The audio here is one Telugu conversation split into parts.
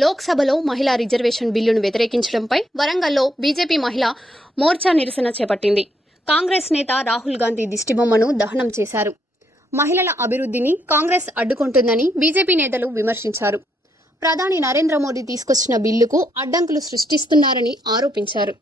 లోక్సభలో మహిళా రిజర్వేషన్ బిల్లును వ్యతిరేకించడంపై వరంగల్లో బీజేపీ మహిళా మోర్చా నిరసన చేపట్టింది. కాంగ్రెస్ నేత రాహుల్ గాంధీ దిష్టిబొమ్మను దహనం చేశారు. మహిళల అభివృద్ధిని కాంగ్రెస్ అడ్డుకుంటుందని బీజేపీ నేతలు విమర్శించారు. ప్రధాని నరేంద్ర మోదీ తీసుకొచ్చిన బిల్లుకు అడ్డంకులు సృష్టిస్తున్నారని ఆరోపించారు.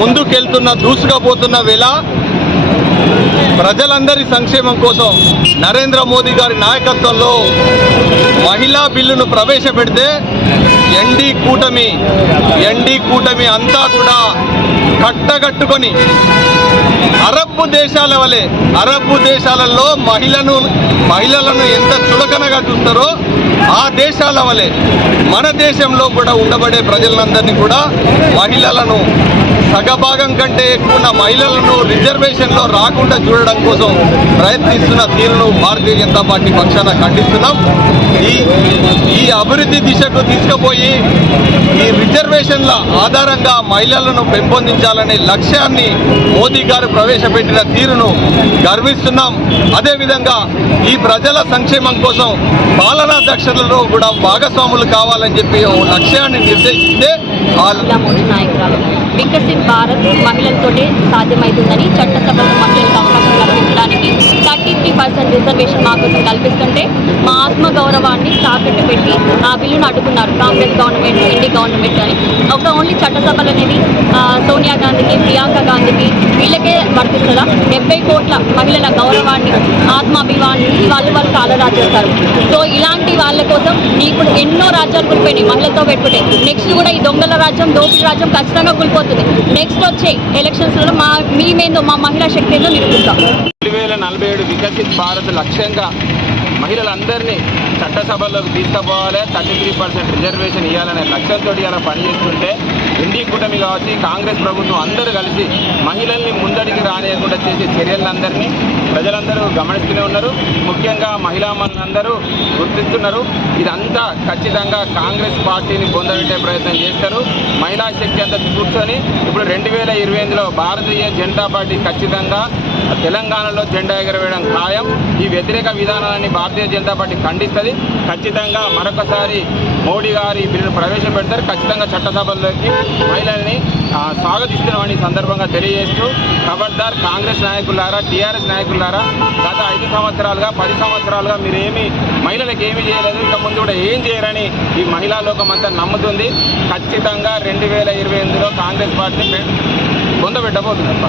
ముందుకెళ్తున్న దూసుకుపోతున్న వేళ ప్రజలందరి సంక్షేమం కోసం నరేంద్ర మోదీ గారి నాయకత్వంలో మహిళా బిల్లును ప్రవేశపెడితే ఎన్డీ కూటమి అంతా కూడా కట్టగట్టుకొని అరబ్ దేశాలలో మహిళలను ఎంత చులకనగా చూస్తారో ఆ దేశాల వలె మన దేశంలో కూడా ఉండబడే ప్రజలందరినీ కూడా మహిళలను సగభాగం కంటే ఎక్కువ ఉన్న మహిళలను రిజర్వేషన్లో రాకుండా చూడడం కోసం ప్రయత్నిస్తున్న తీరును భారతీయ జనతా పార్టీ పక్షాన ఖండిస్తున్నాం. ఈ అభివృద్ధి దిశకు తీసుకుపోయి ఈ రిజర్వేషన్ల ఆధారంగా మహిళలను పెంపొందించాలనే లక్ష్యాన్ని మోదీ గారు ప్రవేశపెట్టిన తీరును గర్విస్తున్నాం. అదేవిధంగా ఈ ప్రజల సంక్షేమం కోసం పాలనా దక్షతలలో కూడా భాగస్వాములు కావాలని చెప్పి ఓ లక్ష్యాన్ని నిర్దేశిస్తే వికసిత్ భారత్ మహిళలతోటే సాధ్యమవుతుందని చట్టసభలో మహిళలకు అవకాశం కల్పించడానికి 33% రిజర్వేషన్ మా కోసం కల్పిస్తుంటే మా ఆత్మగౌరవాన్ని తాకట్టు పెట్టి ఆ బిల్లును అడ్డుకున్నారు కాంగ్రెస్ గవర్నమెంట్, ఎన్డీ గవర్నమెంట్ అని. ఓన్లీ చట్టసభలు అనేది సోనియా గాంధీకి, ప్రియాంక గాంధీకి వీళ్ళకే వర్తిస్తుందా? 70 కోట్ల మహిళల గౌరవాన్ని, ఆత్మాభిమానాన్ని వాళ్ళు కాలరాచేస్తారు. సో ఇలాంటి వాళ్ళ కోసం ఇప్పుడు ఎన్నో రాజ్యాలు కూలిపోయినాయి మహిళలతో పెట్టుకుంటే. నెక్స్ట్ కూడా ఈ దొంగల రాజ్యం, దోపిడీ రాజ్యం ఖచ్చితంగా కూలిపోతుంది. నెక్స్ట్ వచ్చే ఎలక్షన్స్లో మేమేందో మా మహిళా శక్తి ఏందో నిరూపిస్తాం. 2047 వికసిత్ భారత్ లక్ష్యంగా మహిళలందరినీ చట్టసభల్లోకి తీసుకుపోవాలి, 33% రిజర్వేషన్ ఇవ్వాలనే లక్ష్యంతో ఇలా పనిచేస్తుంటే ఎన్డీ కూటమి కావచ్చు, కాంగ్రెస్ ప్రభుత్వం అందరూ కలిసి మహిళల్ని ముందడికి రానియకుండా చేసే చర్యలందరినీ ప్రజలందరూ గమనిస్తూనే ఉన్నారు. ముఖ్యంగా మహిళా మనులందరూ గుర్తిస్తున్నారు. ఇదంతా ఖచ్చితంగా కాంగ్రెస్ పార్టీని పొందబెట్టే ప్రయత్నం చేస్తారు. మహిళా శక్తి అంతా కూర్చొని ఇప్పుడు 2028లో భారతీయ జనతా పార్టీ ఖచ్చితంగా తెలంగాణలో జెండా ఎగరవేయడం ఖాయం. ఈ వ్యతిరేక విధానాలని భారతీయ జనతా పార్టీ ఖండిస్తుంది. ఖచ్చితంగా మరొకసారి మోడీ గారి బిల్లును ప్రవేశపెడతారు. ఖచ్చితంగా చట్టసభల్లోకి మహిళల్ని స్వాగతిస్తున్నామని సందర్భంగా తెలియజేస్తూ, ఖబర్దార్ కాంగ్రెస్ నాయకులారా, టీఆర్ఎస్ నాయకులారా, గత 5 సంవత్సరాలుగా 10 సంవత్సరాలుగా మీరేమి మహిళలకు ఏమీ చేయలేదు, ఇక ముందు కూడా ఏం చేయరని ఈ మహిళా లోకం అంతా నమ్ముతుంది. ఖచ్చితంగా 2028లో కాంగ్రెస్ పార్టీని పొందబెట్టబోతున్నారు.